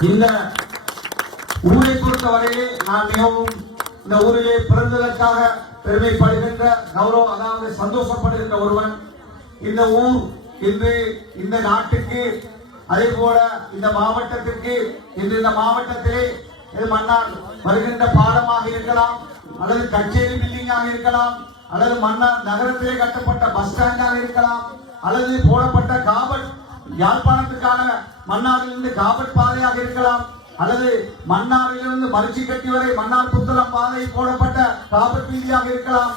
இந்த ஊரை பொறுத்தவரையிலே நான் மிகவும் இந்த ஊரிலே பிறந்ததற்காக பெருமைப்படுகின்ற கௌரவம் அதாவது சந்தோஷப்படுகின்ற ஒருவன் இந்த ஊர் இன்று இந்த நாட்டுக்கு அதே போல இந்த மாவட்டத்திற்கு இன்று இந்த மாவட்டத்திலே இது மன்னார் வருகின்ற பாலமாக இருக்கலாம் அல்லது கச்சேரி பில்டிங்காக இருக்கலாம் அல்லது மன்னார் நகரத்திலே கட்டப்பட்ட பஸ் ஸ்டாண்டாக இருக்கலாம் அல்லது போடப்பட்ட காவல் யாழ்ப்பாணத்துக்கான மன்னாரிலிருந்து காவல் பாதையாக இருக்கலாம் அல்லது மன்னாரிலிருந்து மரிச்சிக்கட்டி வரை மன்னார் புத்தளம் பாதை போடப்பட்ட காபட் வீதியாக இருக்கலாம்.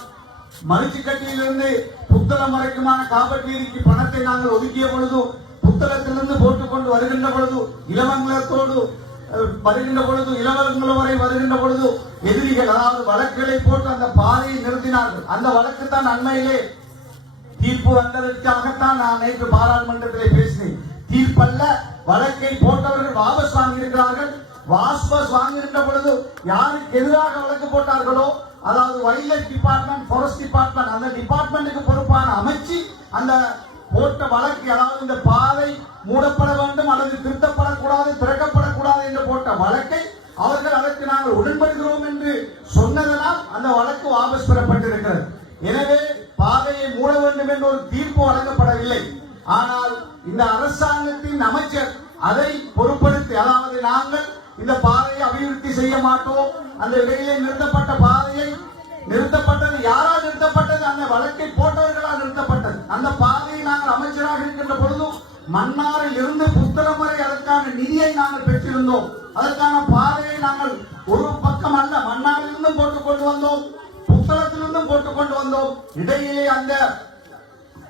மரிச்சிக்கட்டியிலிருந்து புத்தளம் வரைக்குமான காபட் வீதிக்கு பணத்தை நாங்கள் ஒதுக்கிய பொழுது புத்தளத்திலிருந்து போட்டுக்கொண்டு வருகின்ற பொழுது இளமங்கலத்தோடு வருகின்ற பொழுது இளவரங்குளம் வரை வருகின்ற பொழுது எதிரிகள் அதாவது வழக்குகளை போட்டு அந்த பாதையை நிறுத்தினார்கள். அந்த வழக்கு தான் அண்மையிலே தீர்ப்பு வந்ததற்காகத்தான் நான் நேற்று பாராளுமன்றத்திலே பேசினேன். தீர்ப்பல்ல வழக்கை போட்டவர்கள் வாபஸ் வாங்கியிருக்கிறார்கள். வாபஸ் வாங்கியிருந்த பொழுது யாருக்கு எதிராக வழக்கு போட்டார்களோ அதாவது வைல்ட் டிபார்ட்மெண்ட் ஃபாரஸ்ட் டிபார்ட்மெண்ட் அந்த டிபார்ட்மெண்ட்டுக்கு பொறுப்பான அமைச்சு அந்த போட்ட வழக்கு அதாவது இந்த பாதை மூடப்பட வேண்டும் அல்லது திருத்தப்படக்கூடாது திறக்கப்படக்கூடாது என்று போட்ட வழக்கை அவர்கள் அதற்கு நாங்கள் உடன்படுகிறோம் என்று சொன்னதனால் அந்த வழக்கு வாபஸ் பெறப்பட்டிருக்கிறது. எனவே பாதையை மூட வேண்டும் என்ற ஒரு தீர்ப்பு வழங்கப்படவில்லை. ஆனால் இந்த அரசாங்கத்தின் அமைச்சர் அதை பொருட்படுத்தி அதாவது நாங்கள் இந்த பாதையை அபிவிருத்தி செய்ய மாட்டோம். அந்த இடையிலே நிறுத்தப்பட்ட பாதையை நிறுத்தப்பட்டது யாரால் நிறுத்தப்பட்டது? அந்த வழக்கை போட்டவர்களால் நிறுத்தப்பட்டது. அந்த பாதையை நாங்கள் அமைச்சராக இருக்கின்ற பொழுதும் மன்னாரில் இருந்து புத்தளம் வரை அதற்கான நிதியை நாங்கள் பெற்றிருந்தோம். அதற்கான பாதையை நாங்கள் ஒரு பக்கம் அல்ல மன்னாரிலிருந்தும் போட்டுக் கொண்டு வந்தோம். புத்தளத்திலிருந்தும் போட்டுக் கொண்டு வந்தோம். இடையிலே அந்த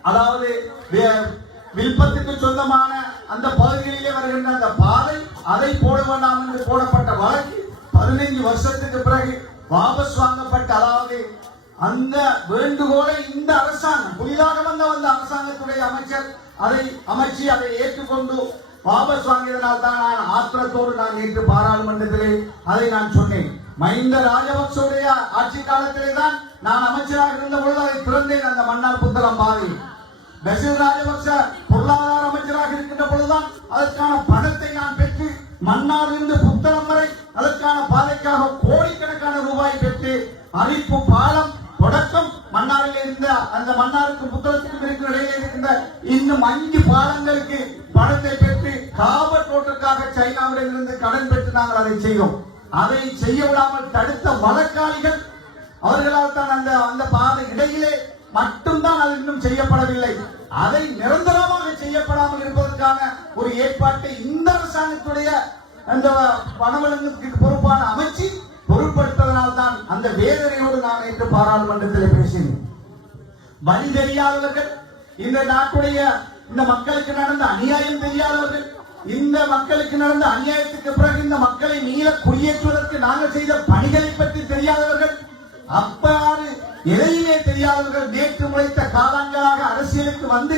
அதாவது வே- வில்பத்துக்கு சொந்தமான அந்த பகுதிகளிலே வருகின்ற அந்த பாதை அதை போட வேண்டாம் என்று போடப்பட்ட வழக்கு பதினைஞ்சு வருஷத்துக்கு பிறகு வாபஸ் வாங்கப்பட்ட அதாவது அந்த வேண்டுகோளை இந்த அரசாங்கம் புதிதாக வந்த வந்த அரசாங்கத்துடைய அமைச்சர் அதை அமைச்சு அதை ஏற்றுக்கொண்டு வாபஸ் வாங்கியதனால் தான் நான் ஆத்திரத்தோடு நான் நேற்று பாராளுமன்றத்திலே அதை நான் சொன்னேன். மஹிந்த ராஜபக்சோடைய ஆட்சி காலத்திலே தான் நான் அமைச்சராக இருந்த பொழுது பிறந்தேன் அந்த மன்னார் புத்தளம் பாதை பஷீர் ராஜபக்ச பொருளாதார அமைச்சராக இருக்கின்ற பொழுதுதான் அதற்கான பணத்தை நான் பெற்று மன்னாரிலிருந்து புத்தளம் வரை அதற்கான பாதைக்காக கோடிக்கணக்கான ரூபாய் பெற்று அரிப்பு பாலம் தொடக்கம் மன்னாரில் இருந்த அந்த மன்னாருக்கும் புத்தளத்திற்கும் இருக்கிற இடையில இருக்கின்ற இன்னும் அஞ்சு பாலங்களுக்கு பணத்தை பெற்று காவல் ரோட்டுக்காக சைனாவிடம் இருந்து கடன் பெற்று நாங்கள் அதை செய்தோம். அதை செய்ய விடாமல் தடுத்த வழக்காளிகள் அவர்களால் தான் அந்த அந்த பாதை இடையிலே மட்டும்தான் அது இன்னும் செய்யப்படவில்லை. அதை நிரந்தரமாக செய்யப்படாமல் இருப்பதற்கான ஒரு ஏற்பாட்டை இந்த அரசாங்கத்துடைய அந்த வனவிலங்குக்கு பொறுப்பான அமைச்சு பொருட்படுத்ததனால் தான் அந்த வேதனையோடு நான் இன்று பாராளுமன்றத்தில் பேசினேன். வழி தெரியாதவர்கள் இந்த நாட்டுடைய இந்த மக்களுக்கு நடந்த அநியாயம் தெரியாதவர்கள் இந்த மக்களுக்கு நடந்த அநியாயத்துக்கு பிறகு இந்த மக்களை மீள குடியேற்றுவதற்கு நாங்கள் செய்த பணிகளை பற்றி தெரியாதவர்கள் அப்பாறு எதையுமே தெரியாதவர்கள் நேற்று முளைத்த காலங்களாக அரசியலுக்கு வந்து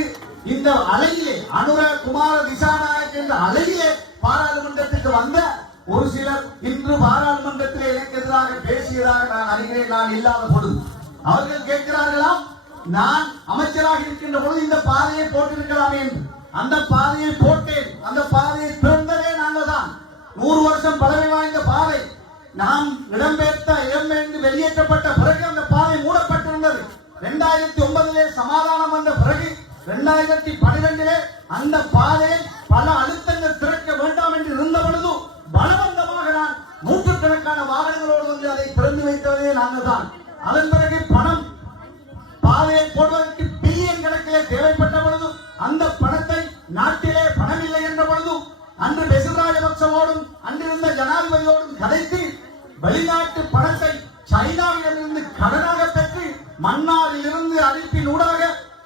இந்த அலையிலே அனுர குமார திசாநாயக் என்ற அலையிலே பாராளுமன்றத்துக்கு வந்த ஒரு சிலர் இன்று பாராளுமன்றத்திலே எனக்கு எதிராக பேசியதாக நான் அறிகிறேன். நான் இல்லாத பொழுது அவர்கள் கேட்கிறார்களாம் நான் அமைச்சராக இருக்கின்ற பொழுது இந்த பாதையை போட்டிருக்கலாமே என்று. அந்த பாதையை போட்டேன். அந்த பாதையை திறந்ததே நாங்கள் தான் நூறு வருஷம் பழமை வாய்ந்த பாதை. நாம் இடம்பெயர்த்த இடம்பெயர்ந்து வெளியேற்றப்பட்ட பிறகு அந்த பாதை மூடப்பட்டிருந்தது. இரண்டாயிரத்தி ஒன்பதிலே சமாதானம் வந்த பிறகு இரண்டாயிரத்தி பனிரெண்டிலே அந்த பாதையை பல அழுத்தங்கள் திறக்க வேண்டாம் என்று இருந்த பொழுது பலவந்தமாக நான் நூற்றுக்கணக்கான வாகனங்களோடு வந்து அதை திறந்து வைத்ததே நாங்கள் தான். அதன் பிறகு பணம் பாதையை போடுவதற்கு பில்லியன் கணக்கிலே தேவைப்பட்ட பொழுது அந்த பணத்தை நாட்டிலே பணம் இல்லை என்ற பொழுது அன்று பெசில் அன்றிருந்த ஜனாதிபதியோடும் கதைத்து வெளிநாட்டு பணத்தை சைனாவிடமிருந்து கடனாக பெற்று மன்னாரில் இருந்து ஊடாக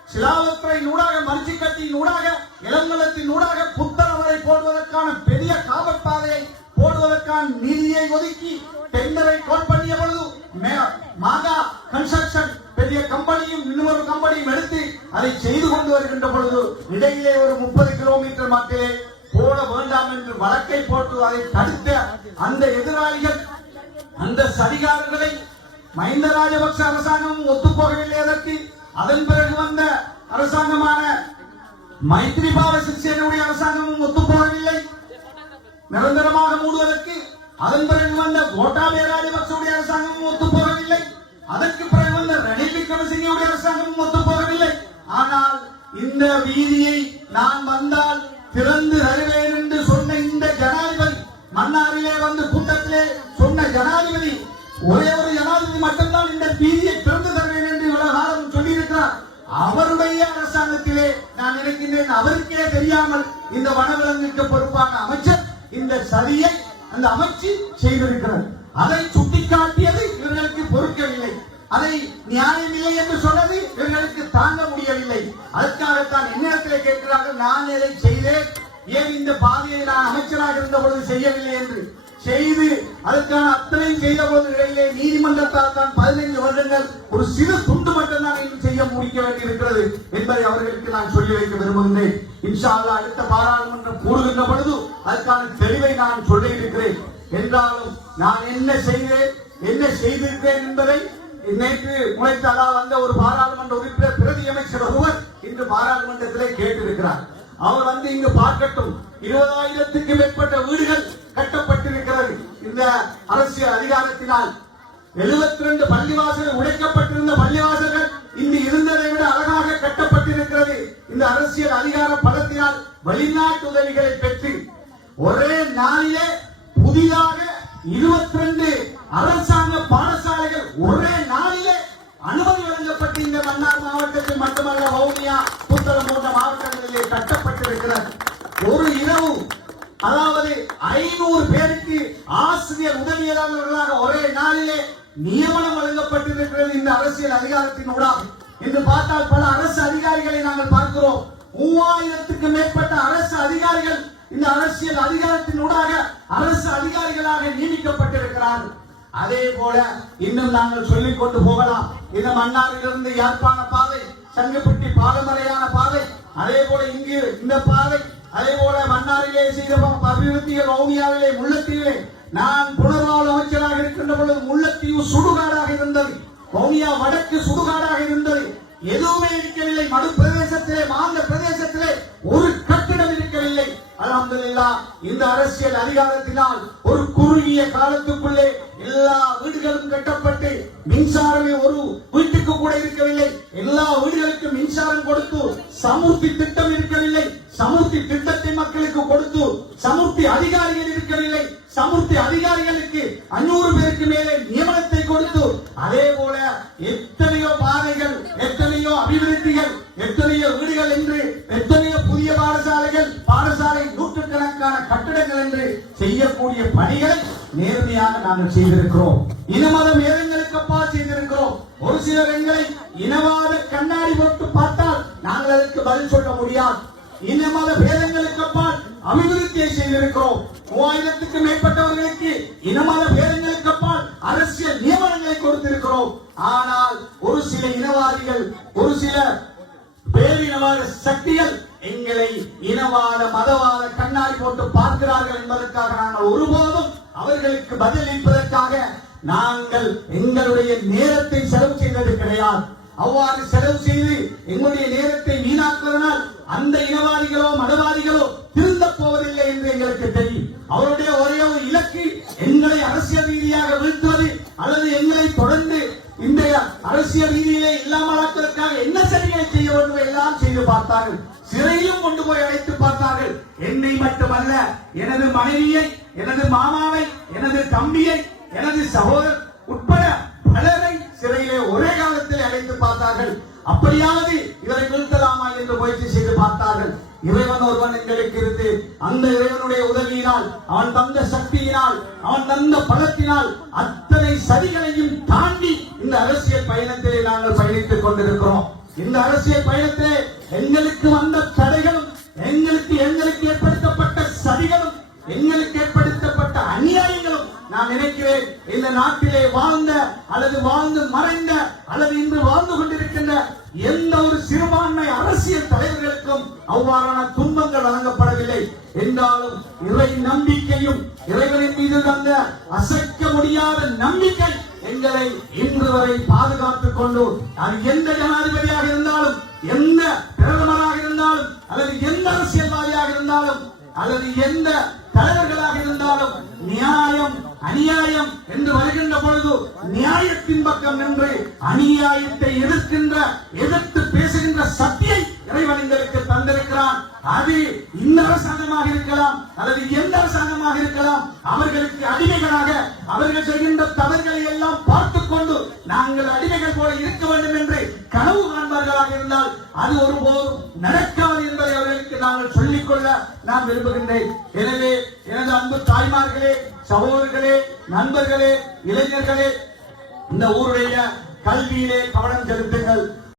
சிலாவத்துறை ஊடாக மரிச்சிக்கட்டின் ஊடாக இளங்கலத்தின் ஊடாக புத்தளவரை போடுவதற்கான பெரிய காவற்பாதையை போடுவதற்கான நிதியை ஒதுக்கி டெண்டரை கோட் பண்ணிய பொழுது மே- மாகா கன்ஸ்ட்ரக்ஷன் பெரிய கம்பெனியும் இன்னொரு கம்பெனியும் எடுத்து அதை செய்து கொண்டு வருகின்ற பொழுது இடையிலே ஒரு முப்பது கிலோமீட்டர் மத்தியிலே போட வேண்டாம் என்று வழக்கை போட்டு அதை தடுத்த அந்த எதிராளிகள் அந்த சதிகாரங்களை மஹிந்த ராஜபக்ச அரசாங்கம் ஒத்துப்போகவில்லை அதற்கு. அதன் பிறகு வந்த அரசாங்கமான மைத்ரிபால சிறிசேனுடைய அரசாங்கமும் ஒத்துப்போகவில்லை. நிரந்தரமாக மூடுவதற்கு. அதன் பிறகு வந்த கோட்டாபய ராஜபக்சவுடைய அரசாங்கமும் ஒத்து போகவில்லை அதற்கு பிறகு வந்த ரணில் விக்ரமசிங்கவுடைய அரசாங்கமும் ஒத்து போகவில்லை ஆனால் இந்த வீதியை நான் வந்தால் திறந்து தருவேன் என்று சொன்ன இந்த ஜனாதிபதி மன்னாரிலே வந்து கூட்டத்திலே சொன்ன ஜனாதிபதி ஒரே ஒரு ஜனாதிபதி மட்டும்தான் இந்த வீதியை திறந்து தருவேன் என்று இவ்வளவு காலம் சொல்லியிருக்கிறார். அவருடைய அரசாங்கத்திலே நான் நினைக்கின்றேன் அவருக்கே தெரியாமல் இந்த வனவிலங்குக்கு பொறுப்பான அமைச்சர் இந்த சதியை அந்த அமைச்சு செய்திருக்கிறார். அதை சுட்டிக்காட்டியது இவர்களுக்கு பொறுக்கவில்லை. அதை நியாயமில்லை என்று சொன்னது இவர்களுக்கு தாங்க முடியவில்லை. அதற்காகத்தான் என்னிடத்தில் கேட்கிறார்கள் நான் இதை செய்தேன்? ஏன் இந்த பாதையை நான் அமைச்சராக இருந்த பொழுது செய்யவில்லை என்று? செய்து அதற்கான அத்தனை செய்த போது இடையிலே நீதிமன்றத்தால் தான் பதினைந்து வருடங்கள் ஒரு சிறு துண்டு மட்டும்தான் இன்னும் செய்ய முடிக்க வேண்டியிருக்கிறது என்பதை அவர்களுக்கு நான் சொல்லி வைக்க விரும்புகின்றேன். இன்ஷா அல்லாஹ் அடுத்த பாராளுமன்றம் கூறுகின்ற பொழுது அதற்கான தெளிவை நான் சொல்லி இருக்கிறேன். என்றாலும் நான் என்ன செய்தேன் என்ன செய்திருக்கிறேன் என்பதை நேற்று முளைத்ததா வந்த ஒரு பாராளுமன்ற உறுப்பினர் பிரதி அமைச்சர் ஒருவர் இன்று பாராளுமன்றத்திலே கேட்டிருக்கிறார். அவர் வந்து இங்கு பார்க்கட்டும். இருபதாயிரத்துக்கு மேற்பட்ட வீடுகள் கட்டப்பட்டிருக்கிறது. இந்த அரசியல் அதிகாரத்தினால் 72 ரெண்டு பள்ளிவாசல் உடைக்கப்பட்டிருந்த பள்ளிவாசல்கள் இன்று இருந்ததை விட அழகாக கட்டப்பட்டிருக்கிறது. இந்த அரசியல் அதிகார பலத்தினால் வெளிநாட்டு உதவிகளை பெற்று ஒரே நாளிலே புதிதாக 22 அரசாங்க பாடசாலைகள் ஒரே நாளிலே அனுமதி வழங்கப்பட்டு இந்த மன்னார் மாவட்டத்தில் மட்டுமல்ல வவுனியா புத்தகம் போன்ற மாவட்டங்களிலே கட்ட ஒரு அதாவது ஐநூறு பேருக்கு ஆசிரியர் உதவியாளர்களாக ஒரே நாளிலே நியமனம் வழங்கப்பட்டிருக்கிறது இந்த அரசியல் அதிகாரத்தின் ஊடாக. என்று பார்த்தால் பல அரசு அதிகாரிகளை நாங்கள் பார்க்கிறோம். மூவாயிரத்துக்கு மேற்பட்ட அரசு அதிகாரிகள் இந்த அரசியல் அதிகாரத்தின் ஊடாக அரசு அதிகாரிகளாக நியமிக்கப்பட்டிருக்கிறார்கள். அதே போல இன்னும் நாங்கள் சொல்லிக் கொண்டு போகலாம். இந்த மன்னாரிலிருந்து யாழ்ப்பாண பாதை சங்கப்பட்டி பாலமறையான பாதை அதே போல இங்கு இந்த பாதை அதே போல மன்னாரிலே செய்த அபிவிருத்திகள் வவுனியாவிலே முள்ளத்தீவிலே நான் புனர்வாழ் அமைச்சராக இருக்கின்ற பொழுது முள்ளத்தீவு சுடுகாடாக இருந்தது. வவுனியா வடக்கு சுடுகாடாக இருந்தது. எதுவுமே இருக்கவில்லை. மடு பிரதேசத்திலே மாந்த பிரதேசத்திலே ஒரு கட்டிடம் இருக்கவில்லை. அலமதுல்லா இந்த அரசியல் அதிகாரத்தினால் ஒரு குறுகிய காலத்துக்குள்ளே எல்லா வீடுகளும் கட்டப்பட்டு மின்சாரமே ஒரு வீட்டுக்கு கூட இருக்கவில்லை. எல்லா வீடுகளுக்கும் மின்சாரம் கொடுத்து சமூர்த்தி திட்டம் இருக்க. நூற்றுக்கணக்கான கட்டிடங்கள் என்று செய்யக்கூடிய பணிகளை நேர்மையாக நாங்கள் செய்திருக்கிறோம். இனமத வேதங்களுக்கு அப்பா செய்திருக்கிறோம். ஒரு சிலர் எங்களை இனவாத கண்ணாடி போட்டு பார்த்தால் நாங்கள் அதற்கு பதில் சொல்ல முடியாது. இனமத பேதங்களுக்கு அப்பால் அபிவிருத்தியை செய்திருக்கிறோம். மூவாயிரத்துக்கு மேற்பட்டவர்களுக்கு இனமத பேதங்களுக்கு அப்பால் அரசியல் நியமனங்களை கொடுத்திருக்கிறோம். ஆனால் ஒரு சில இனவாதிகள் ஒரு சில பேரினவாத சக்திகள் எங்களை இனவாத மதவாத கண்ணாடி போட்டு பார்க்கிறார்கள் என்பதற்காக நாங்கள் ஒருபோதும் அவர்களுக்கு பதிலளிப்பதற்காக நாங்கள் எங்களுடைய நேரத்தை செலவு செய்தது கிடையாது. அவ்வாறு செலவு செய்து எங்களுடைய நேரத்தை வீணாக்குவதனால் அந்த இனவாதிகளோ மட்டுமல்ல எனது மனைவியை எனது மாமாவை எனது தம்பியை எனது சகோதரர் உட்பட பலரை சிறையிலே ஒரே காலத்தில் அழைத்து பார்த்தார்கள். அப்படியாவது இவரை நிறுத்தலாமா என்று முயற்சி செய்து பார்த்தார்கள். இறைவன் ஒருவன் எங்களுக்கு இருந்து அந்த இறைவனுடைய உதவியினால் அவன் தந்த சக்தியினால் அவன் தந்த பலத்தினால் அத்தனை சதிகளையும் தாண்டி இந்த அரசியல் பயணத்திலே நாங்கள் பயணித்துக் கொண்டிருக்கிறோம். இந்த அரசியல் பயணத்திலே எங்களுக்கு வந்த தடைகளும் எங்களுக்கு எங்களுக்கு ஏற்படுத்த சதிகளும் எங்களுக்கு ஏற்படுத்தப்பட்ட அநியாயங்களும் நான் நினைக்கிறேன் இந்த நாட்டிலே வாழ்ந்த அல்லது வாழ்ந்து மறைந்த அல்லது இன்று வாழ்ந்து கொண்டிருக்கின்ற எந்த ஒரு சிறுபான்மை அரசியல் தலைவர்களுக்கும் அவ்வாறான துன்பங்கள் வழங்கப்படவில்லை. என்றாலும் இறை நம்பிக்கையும் இறைவனின் மீது தந்த அசைக்க முடியாத நம்பிக்கை எங்களை இன்று வரை பாதுகாத்துக் கொண்டு அது எந்த ஜனாதிபதியாக இருந்தாலும் எந்த பிரதமராக இருந்தாலும் அல்லது எந்த அரசியல்வாதியாக இருந்தாலும் அல்லது எந்த தலைவர்களாக இருந்தாலும் நியாயம் அநியாயம் என்று வருகின்ற பொழுது நியாயத்தின் பக்கம் நின்று அநியாயத்தை எதிர்க்கின்ற எதிர்த்து பேசுகின்ற சக்தியை இறைவன் எங்களுக்கு தந்திருக்கிறான். அது இந்த அரசாங்கமாக இருக்கலாம் அல்லது எந்த அரசாங்கமாக இருக்கலாம் அவர்களுக்கு அடிமைகளாக அவர்கள் செய்கின்ற தவறுகளை எல்லாம் பார்த்துக் கொண்டு நாங்கள் அடிமைகள் போல இருக்க வேண்டும் என்று கனவு காண்பார்களாக இருந்தால் அது ஒருபோதும் நடக்க நான் விரும்புகின்றேன். எனவே எனது அன்பு தாய்மார்களே சகோதரர்களே நண்பர்களே இளைஞர்களே இந்த ஊருடைய கல்வியிலே கவனம் செலுத்துங்கள்.